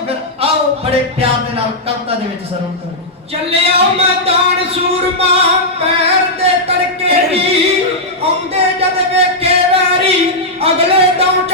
ਚਲੋ ਫਿਰ ਆਓ ਬੜੇ ਪਿਆਰ ਦੇ ਨਾਲ ਕਵਿਤਾ ਦੇ ਵਿੱਚ ਸਰਵਣ ਕਰੋ। ਚੱਲਿਆ ਮੈਦਾਨ ਸੂਰਮਾ, ਪੈਰ ਦੇ ਤੜਕੇ ਦੀ ਆਉਂਦੇ ਜਦ ਵੇਖੇ ਵਾਰੀ, ਅਗਲੇ ਦਮ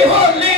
Viva